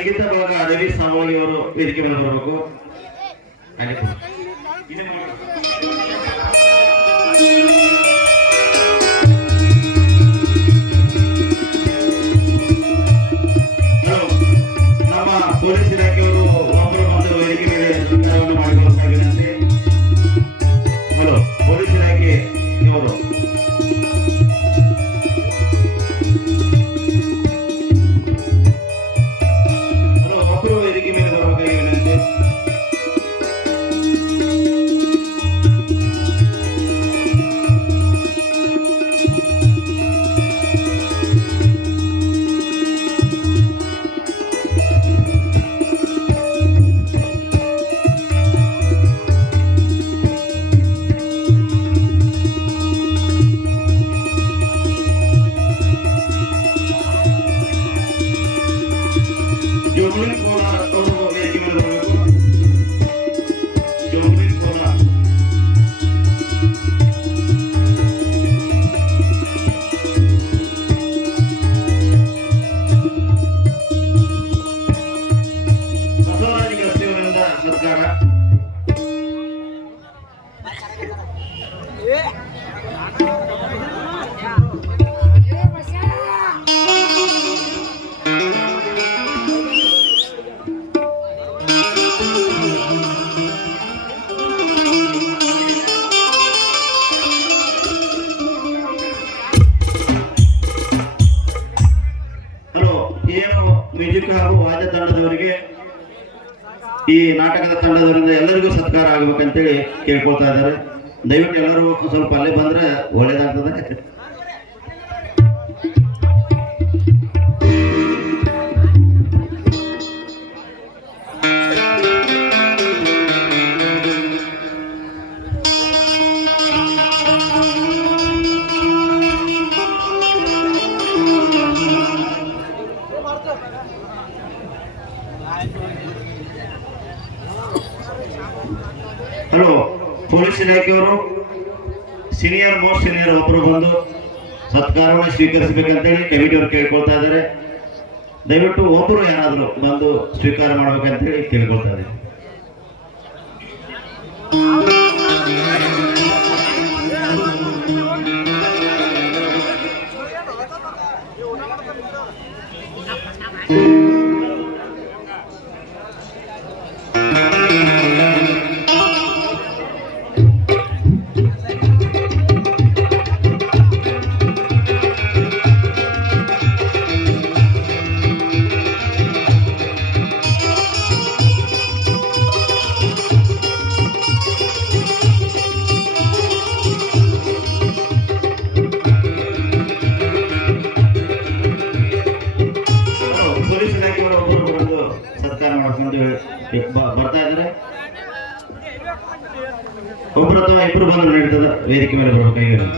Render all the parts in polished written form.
ಸಂಗೀತ ಭಾಗ ರವಿ ಸಾವಳಿ ಅವರು ವೇದಿಕೆ ಮೇಲೆ ಬರಬೇಕು. ನಮ್ಮ ಪೊಲೀಸ್ ಇಲಾಖೆಯವರು ಒಬ್ಬರು ಬಂದು ವೇದಿಕೆ ಮೇಲೆ ಸತ್ಕಾರವನ್ನು ಮಾಡಿಕೊಳ್ಳಬೇಕಾಗಿದೆ. ಹಲೋ, ಪೊಲೀಸ್ ಇಲಾಖೆ ಇವರು ವೇದಿಕೆ ಮೇಲೆ ಬರಬೇಕಾಗಿದೆ. ಜೋಗುಳಿ ಕೋಲಾರ ಅವರು ವೇದಿಕೆ ಮೇಲೆ ಬರಬೇಕು. ಜೋಗುಳಿ ಕೋಲಾರ ಬಸವರಾಜ ಗಸ್ತಿಯವರಿಂದ ಸರ್ಕಾರ. ಏನು ಮ್ಯೂಸಿಕ್ ಹಾಗೂ ವಾದ್ಯ ತಂಡದವರಿಗೆ ಈ ನಾಟಕದ ತಂಡದವರಿಂದ ಎಲ್ಲರಿಗೂ ಸತ್ಕಾರ ಆಗ್ಬೇಕಂತೇಳಿ ಕೇಳ್ಕೊಳ್ತಾ ಇದ್ದಾರೆ. ದಯವಿಟ್ಟು ಎಲ್ಲರೂ ಸ್ವಲ್ಪ ಅಲ್ಲೇ ಬಂದ್ರೆ ಒಳ್ಳೇದಾಗ್ತದೆ. ಹಲೋ, ಪೊಲೀಸ್ ಇಲಾಖೆಯವರು ಸೀನಿಯರ್ ಮೋಸ್ಟ್ ಸೀನಿಯರ್ ಒಬ್ಬರು ಬಂದು ಸತ್ಕಾರವನ್ನು ಸ್ವೀಕರಿಸಬೇಕಂತೇಳಿ ಕಮಿಟಿಯವರು ಕೇಳ್ಕೊಳ್ತಾ ಇದ್ದಾರೆ. ದಯವಿಟ್ಟು ಒಬ್ಬರು ಯಾರಾದರೂ ಬಂದು ಸ್ವೀಕಾರ ಮಾಡ್ಬೇಕಂತೇಳಿ ಕೇಳ್ಕೊಳ್ತಾ ಇದ್ದಾರೆ. ಪೊಲೀಸ್ ಇಲಾಖೆಯವರು ಒಬ್ಬರು ಬಂದು ಸತ್ಕಾರ ಮಾಡ್ಕೊಂಡು ಬರ್ತಾ ಇದ್ದಾರೆ. ಒಬ್ಬರು ಅಥವಾ ಇಬ್ಬರು ಬಂದು ನಡೀತದ ವೇದಿಕೆ ಮೇಲೆ ಬರಬೇಕಾಗಿದೆ.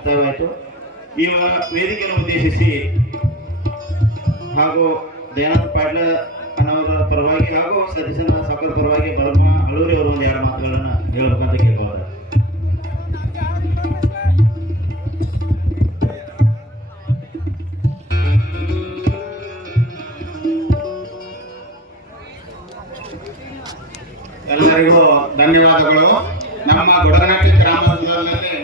ಮುಕ್ತಾಯವಾಯಿತು. ಈ ವೇದಿಕೆಯನ್ನು ಉದ್ದೇಶಿಸಿ ಹಾಗೂ ದಯಾನಂದ ಪಾಟೀಲ ಅಣ್ಣವರ ಪರವಾಗಿ ಹಾಗೂ ಸತೀಶನ ಸಾಕರ್ ಪರವಾಗಿ ಬರಮ್ಮ ಹಳೂರಿ ಅವರು ಒಂದು ಎರಡು ಮಾತುಗಳನ್ನು ಹೇಳಬೇಕಂತ ಕೇಳ್ತಾರೆ. ಎಲ್ಲರಿಗೂ ಧನ್ಯವಾದಗಳು. ನಮ್ಮ ಗುಡಗನಟ್ಟಿ ಗ್ರಾಮದಲ್ಲಿ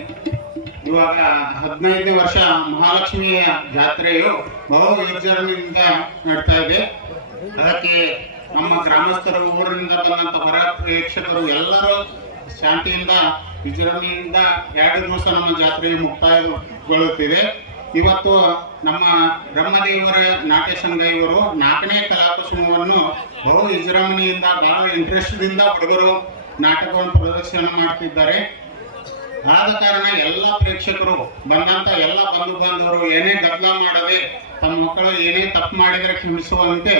ಇವಾಗ 15ನೇ ವರ್ಷ ಮಹಾಲಕ್ಷ್ಮಿಯ ಜಾತ್ರೆಯು ಬಹು ವಿಜೃಂಭಣೆಯಿಂದ ನಡೀತಾ ಇದೆ. ಅದಕ್ಕೆ ನಮ್ಮ ಗ್ರಾಮಸ್ಥರು, ಊರಿನಿಂದ ಬಂದಂತ ಹೊರ ಪ್ರೇಕ್ಷಕರು ಎಲ್ಲರೂ ಶಾಂತಿಯಿಂದ ವಿಜೃಂಭಣೆಯಿಂದ 2 ದಿವಸ ನಮ್ಮ ಜಾತ್ರೆಯು ಮುಕ್ತಾಯಗೊಳ್ಳುತ್ತಿದೆ. ಇವತ್ತು ನಮ್ಮ ಬ್ರಹ್ಮದೇವರ ನಾಟ್ಯಸಂಘ ಇವರು 4ನೇ ಕಲಾಕುಸುಮವನ್ನು ಬಹು ವಿಜೃಂಭಣೆಯಿಂದ ಬಹಳ ಇಂಟ್ರೆಸ್ಟ್ದಿಂದ ಹುಡುಗರು ನಾಟಕವನ್ನು ಪ್ರದರ್ಶನ ಮಾಡ್ತಿದ್ದಾರೆ. ಆದ ಕಾರಣ ಎಲ್ಲ ಪ್ರೇಕ್ಷಕರು ಬಂದಂತ ಎಲ್ಲ ಬಂಧು ಬಾಂಧವರು ಏನೇ ಗದ್ದಲ ಮಾಡದೆ, ತಮ್ಮ ಮಕ್ಕಳು ಏನೇ ತಪ್ಪು ಮಾಡಿದರೆ ಕ್ಷಮಿಸುವಂತೆ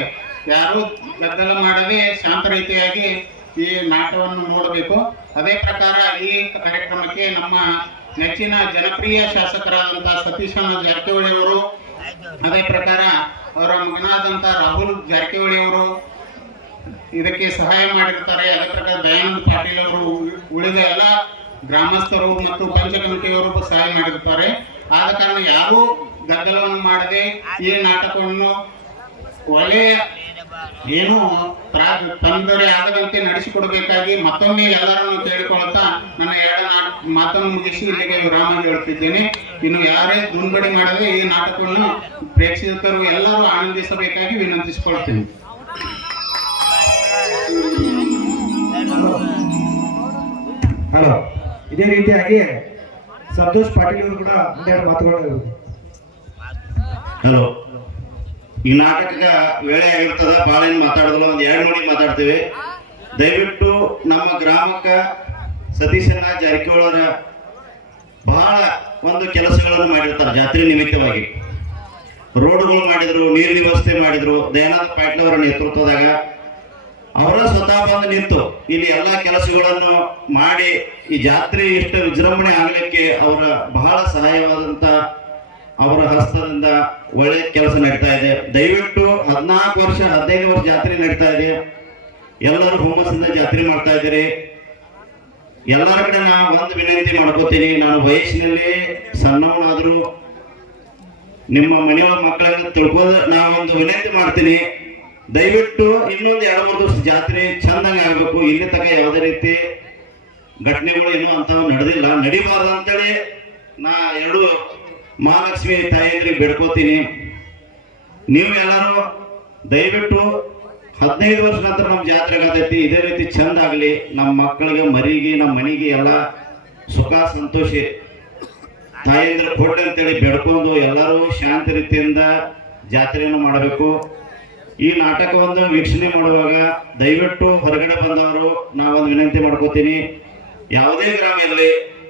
ಯಾರು ಗದ್ದಲ ಮಾಡದೆ ಶಾಂತ ರೀತಿಯಾಗಿ ಈ ನಾಟಕವನ್ನು ನೋಡಬೇಕು. ಅದೇ ಪ್ರಕಾರ ಈ ಕಾರ್ಯಕ್ರಮಕ್ಕೆ ನಮ್ಮ ನೆಚ್ಚಿನ ಜನಪ್ರಿಯ ಶಾಸಕರಾದಂತಹ ಸತೀಶಣ್ಣ ಜಾರಕಿಹೊಳಿ ಅವರು, ಅದೇ ಪ್ರಕಾರ ಅವರ ಮಗನಾದಂತ ರಾಹುಲ್ ಜಾರಕಿಹೊಳಿ ಅವರು ಇದಕ್ಕೆ ಸಹಾಯ ಮಾಡಿರ್ತಾರೆ. ಅದೇ ಪ್ರಕಾರ ದಯಾನಂದ ಪಾಟೀಲ್ ಅವರು, ಉಳಿದ ಎಲ್ಲ ಗ್ರಾಮಸ್ಥರು ಮತ್ತು ಪಂಚ ಕಮಿಟಿಯವರು ಸಹಾಯ ಮಾಡಿರ್ತಾರೆ. ಆದ ಕಾರಣ ಯಾರೂ ಗದ್ದಲವನ್ನು ಮಾಡದೆ ಈ ನಾಟಕವನ್ನು ಒಳ್ಳೆಯ ಏನು ತೊಂದರೆ ಆಗದಂತೆ ನಡೆಸಿಕೊಡಬೇಕಾಗಿ ಮತ್ತೊಮ್ಮೆ ಎಲ್ಲರನ್ನು ಕೇಳಿಕೊಳ್ಳುತ್ತಾ ನನ್ನ 2 ಮಾತನ್ನು ಮುಗಿಸಿ ಇಲ್ಲಿಗೆ ವಿರಾಮ ಹೇಳುತ್ತಿದ್ದೇನೆ. ಇನ್ನು ಯಾರೇ ದುಂಬಡಿ ಮಾಡದೆ ಈ ನಾಟಕವನ್ನು ಪ್ರೇಕ್ಷಕರು ಎಲ್ಲರೂ ಆನಂದಿಸಬೇಕಾಗಿ ವಿನಂತಿಸಿಕೊಳ್ತೇನೆ. ಹಲೋ, ಇದೇ ರೀತಿಯಾಗಿ ಸಂತೋಷ್ ಪಾಟೀಲ್ ಅವರು ಕೂಡ ಒಂದೆರಡು ಮಾತುಗಳು. ಹಲೋ, ಈ ನಾಟಕ ವೇಳೆ ಆಗಿರ್ತದ, ಭಾಳ ಏನು ಮಾತಾಡೋದಿಲ್ಲ, ಒಂದು 2 ನುಡಿ ಮಾತಾಡ್ತೇವೆ. ದಯವಿಟ್ಟು ನಮ್ಮ ಗ್ರಾಮಕ್ಕೆ ಸತೀಶಣ್ಣ ಜಾರಕಿಹೊಳಿ ಬಹಳ ಒಂದು ಕೆಲಸಗಳನ್ನು ಮಾಡಿರ್ತಾರೆ. ಜಾತ್ರೆ ನಿಮಿತ್ತವಾಗಿ ರೋಡ್ಗಳು ಮಾಡಿದ್ರು, ನೀರಿನ ವ್ಯವಸ್ಥೆ ಮಾಡಿದ್ರು. ದಯಾನಂದ ಪಾಟೀಲ್ ಅವರ ನೇತೃತ್ವದಾಗ ಅವರ ಸ್ವತಃ ಬಂದು ನಿಂತು ಇಲ್ಲಿ ಎಲ್ಲ ಕೆಲಸಗಳನ್ನು ಮಾಡಿ ಈ ಜಾತ್ರೆ ಇಷ್ಟು ವಿಜೃಂಭಣೆ ಆಗಲಿಕ್ಕೆ ಅವರ ಬಹಳ ಸಹಾಯವಾದಂತ ಅವರ ಹಸ್ತದಿಂದ ಒಳ್ಳೆ ಕೆಲಸ ನಡೀತಾ ಇದೆ. ದಯವಿಟ್ಟು 14 ವರ್ಷ 15 ವರ್ಷ ಜಾತ್ರೆ ನಡೀತಾ ಇದೆ. ಎಲ್ಲರೂ ಹುಮ್ಮಸ್ಸಿಂದ ಜಾತ್ರೆ ಮಾಡ್ತಾ ಇದ್ದೀರಿ. ಎಲ್ಲರ ಕಡೆ ನಾನು ಒಂದು ವಿನಂತಿ ಮಾಡ್ಕೋತೀನಿ. ನಾನು ವಯಸ್ಸಿನಲ್ಲಿ ಸಣ್ಣವನಾದರೂ ನಿಮ್ಮ ಮನೆಯ ಮಕ್ಕಳನ್ನ ತಿಳ್ಕೋದ ನಾವು ಒಂದು ವಿನಂತಿ ಮಾಡ್ತೀನಿ. ದಯವಿಟ್ಟು ಇನ್ನೊಂದು 2-3 ದಿವಸ ಜಾತ್ರೆ ಚಂದಂಗೆ ಆಗಬೇಕು. ಇಲ್ಲಿ ತನಕ ಯಾವುದೇ ರೀತಿ ಘಟನೆಗಳು ಇನ್ನೂ ಅಂಥವು ನಡೆದಿಲ್ಲ, ನಡಿಬಾರ್ದು ಅಂತೇಳಿ ನಾ 2 ಮಹಾಲಕ್ಷ್ಮಿ ತಾಯಿಯಂದ್ರಿಗೆ ಬೇಡ್ಕೋತೀನಿ. ನೀವು ಎಲ್ಲರೂ ದಯವಿಟ್ಟು 15 ವರ್ಷ ನಂತರ ನಮ್ಮ ಜಾತ್ರೆ ಆಗತೈತಿ, ಇದೇ ರೀತಿ ಚಂದ ಆಗಲಿ. ನಮ್ಮ ಮಕ್ಕಳಿಗೆ, ಮರಿಗೆ, ನಮ್ಮ ಮನೆಗೆ ಎಲ್ಲ ಸುಖ ಸಂತೋಷ ತಾಯಿಯಂದ್ರೆ ಕೊಡ್ಲಿ ಅಂತೇಳಿ ಬೇಡ್ಕೊಂಡು ಎಲ್ಲರೂ ಶಾಂತಿ ರೀತಿಯಿಂದ ಜಾತ್ರೆಯನ್ನು ಮಾಡಬೇಕು. ಈ ನಾಟಕವನ್ನು ವೀಕ್ಷಣೆ ಮಾಡುವಾಗ ದಯವಿಟ್ಟು ಹೊರಗಡೆ ಬಂದವರು ನಾವೊಂದು ವಿನಂತಿ ಮಾಡ್ಕೋತೀನಿ. ಯಾವುದೇ ಗ್ರಾಮ ಇರಲಿ,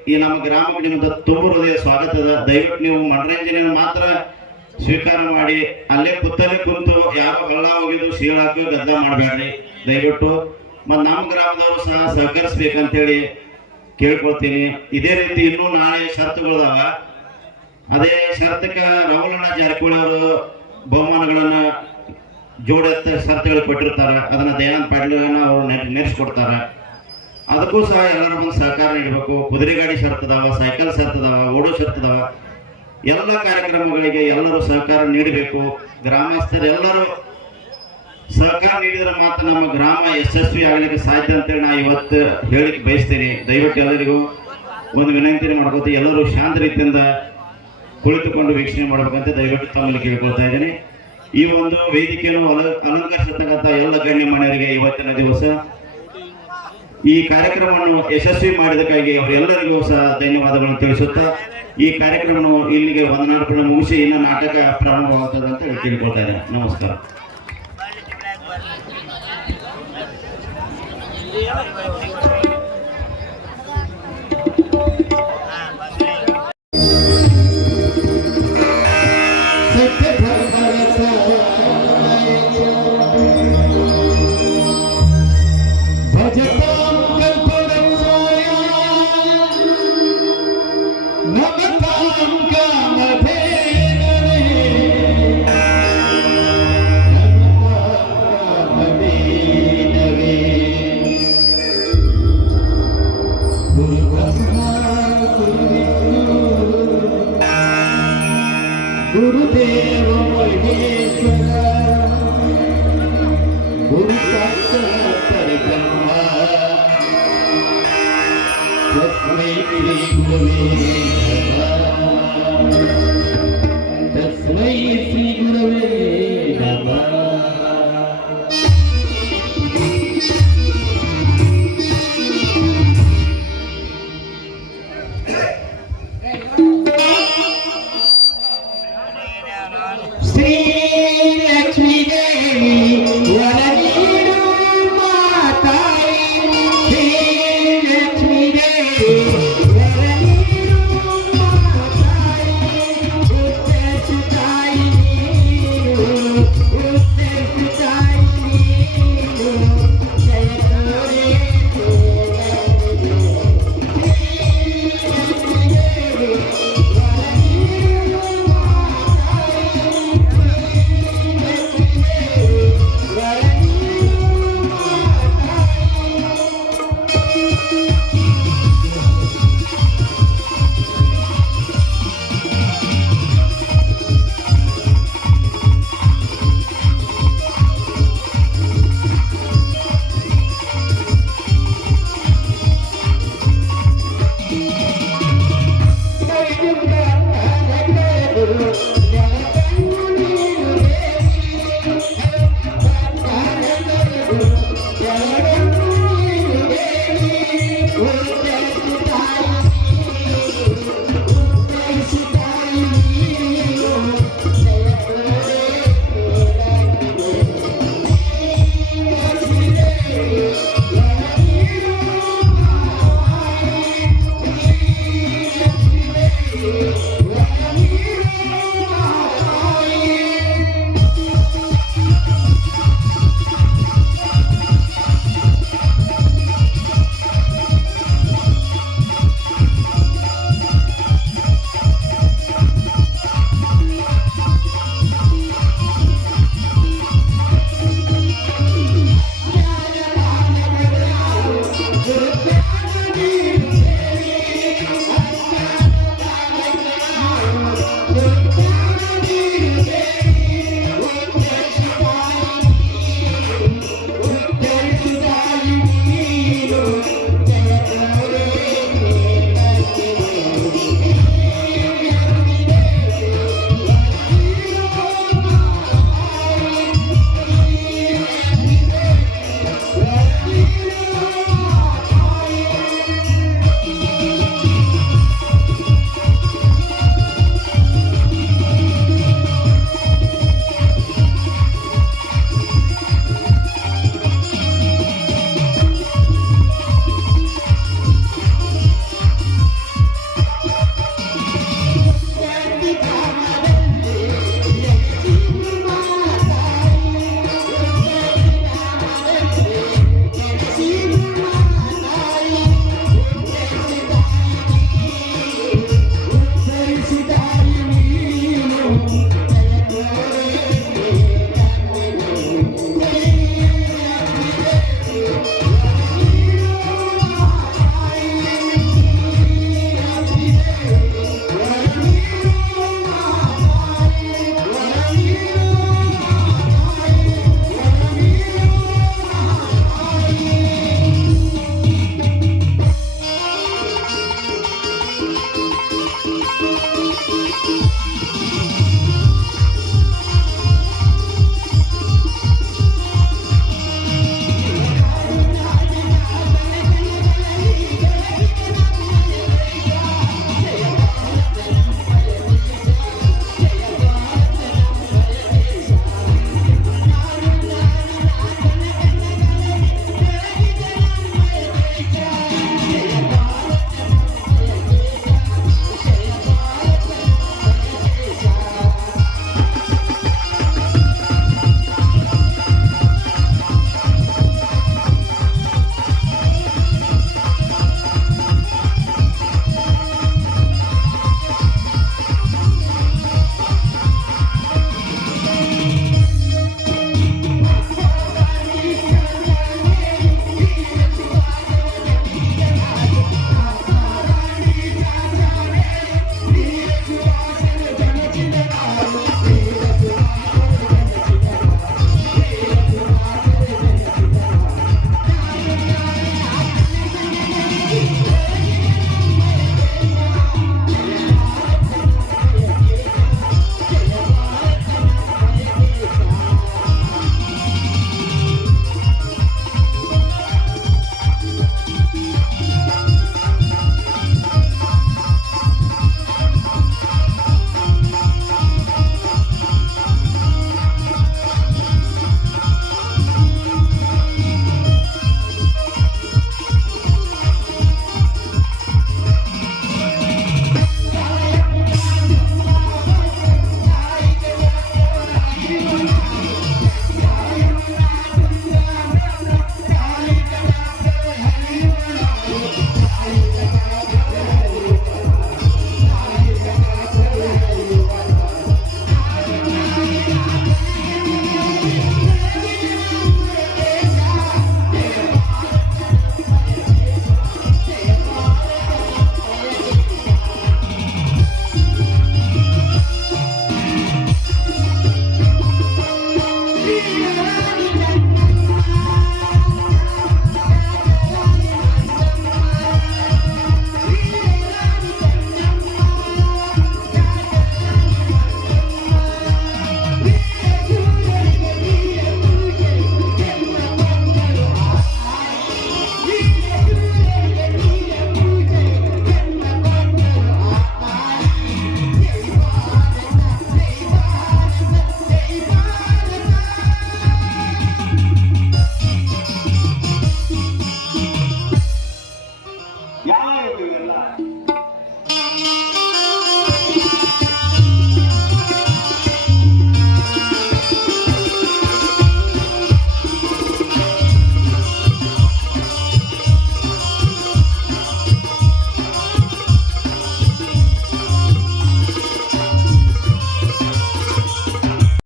ಈ ನಮ್ಮ ಗ್ರಾಮಕ್ಕೆ ನಿಮ್ದು ತುಂಬ ಹೃದಯ ಸ್ವಾಗತದ. ದಯವಿಟ್ಟು ನೀವು ಮನರಂಜನೆಯನ್ನು ಮಾತ್ರ ಸ್ವೀಕಾರ ಮಾಡಿ, ಅಲ್ಲೇ ಕುತ್ತಲ್ಲೇ ಕುಂತು ಯಾವ ಹಳ್ಳ ಹೋಗಿದ್ದು ಶೀಳಾಕು ಗದ್ದ ಮಾಡಬೇಡ್ರಿ ದಯವಿಟ್ಟು. ಮತ್ತು ನಮ್ಮ ಗ್ರಾಮದವರು ಸಹ ಸಹಕರಿಸ್ಬೇಕಂತೇಳಿ ಕೇಳ್ಕೊಳ್ತೀನಿ. ಇದೇ ರೀತಿ ಇನ್ನೂ ನಾಳೆ ಷರತ್ತುಗಳದಾವ. ಅದೇ ಷರತ್ತಕ್ಕೆ ರಾಹುಲಣ್ಣ ಜಾರಕಿಹೊಳಿ ಅವರು ಬಹುಮಾನಗಳನ್ನು ಜೋಡೆತ್ತ ಷರತ್ತುಗಳು ಕೊಟ್ಟಿರ್ತಾರೆ. ಅದನ್ನ ದಯಾನಂದ ಪಾಟೀಲ್ ಅವರು ನೆರೆಸ್ಕೊಡ್ತಾರೆ. ಅದಕ್ಕೂ ಸಹ ಎಲ್ಲರೂ ಬಂದು ಸಹಕಾರ ನೀಡಬೇಕು. ಕುದುರೆ ಗಾಡಿ ಷರತ್ತದಾವ, ಸೈಕಲ್ ಷರತ್ತದಾವ, ಓಡೋ ಷರತ್ತದಾವ. ಎಲ್ಲ ಕಾರ್ಯಕ್ರಮಗಳಿಗೆ ಎಲ್ಲರೂ ಸಹಕಾರ ನೀಡಬೇಕು. ಗ್ರಾಮಸ್ಥರೆಲ್ಲರೂ ಸಹಕಾರ ನೀಡಿದ್ರೆ ಮಾತ್ರ ನಮ್ಮ ಗ್ರಾಮ ಯಶಸ್ವಿ ಆಗಲಿಕ್ಕೆ ಸಾಧ್ಯ ಅಂತೇಳಿ ನಾ ಇವತ್ತು ಹೇಳಿಕ್ಕೆ ಬಯಸ್ತೇನೆ. ದಯವಿಟ್ಟು ಎಲ್ಲರಿಗೂ ಒಂದು ವಿನಂತಿ ಮಾಡ್ಕೋತೀವಿ. ಎಲ್ಲರೂ ಶಾಂತ ರೀತಿಯಿಂದ ಕುಳಿತುಕೊಂಡು ವೀಕ್ಷಣೆ ಮಾಡಬೇಕಂತ ದಯವಿಟ್ಟು ತಮ್ಮಲ್ಲಿ ಕೇಳ್ಕೊಳ್ತಾ ಇದ್ದೀನಿ. ಈ ಒಂದು ವೇದಿಕೆಯನ್ನು ಅಲಂಕರಿಸತಕ್ಕಂಥ ಎಲ್ಲ ಗಣ್ಯಮಾನ್ಯರಿಗೆ ಇವತ್ತಿನ ದಿವಸ ಈ ಕಾರ್ಯಕ್ರಮವನ್ನು ಯಶಸ್ವಿ ಮಾಡಿದಕ್ಕಾಗಿ ಅವರೆಲ್ಲರಿಗೂ ಸಹ ಧನ್ಯವಾದಗಳನ್ನು ತಿಳಿಸುತ್ತಾ ಈ ಕಾರ್ಯಕ್ರಮವನ್ನು ಇಲ್ಲಿಗೆ ವಂದನಾರ್ಪಣೆ ಮುಗಿಸಿ ಇನ್ನು ನಾಟಕ ಪ್ರಾರಂಭವಾಗುತ್ತದೆ ಅಂತ ಕೇಳಿಕೊಳ್ತಾ ಇದ್ದೇನೆ. ನಮಸ್ಕಾರ. ನಮಕಾರ परब्रह्म तस्मै श्री गुरवे नमः तस्मै श्री गुरवे नमः श्री लक्ष्मी देवी वरदीनु माताई श्री लक्ष्मी देवी वरदीनु ಯಾವ ಇವೆಲ್ಲ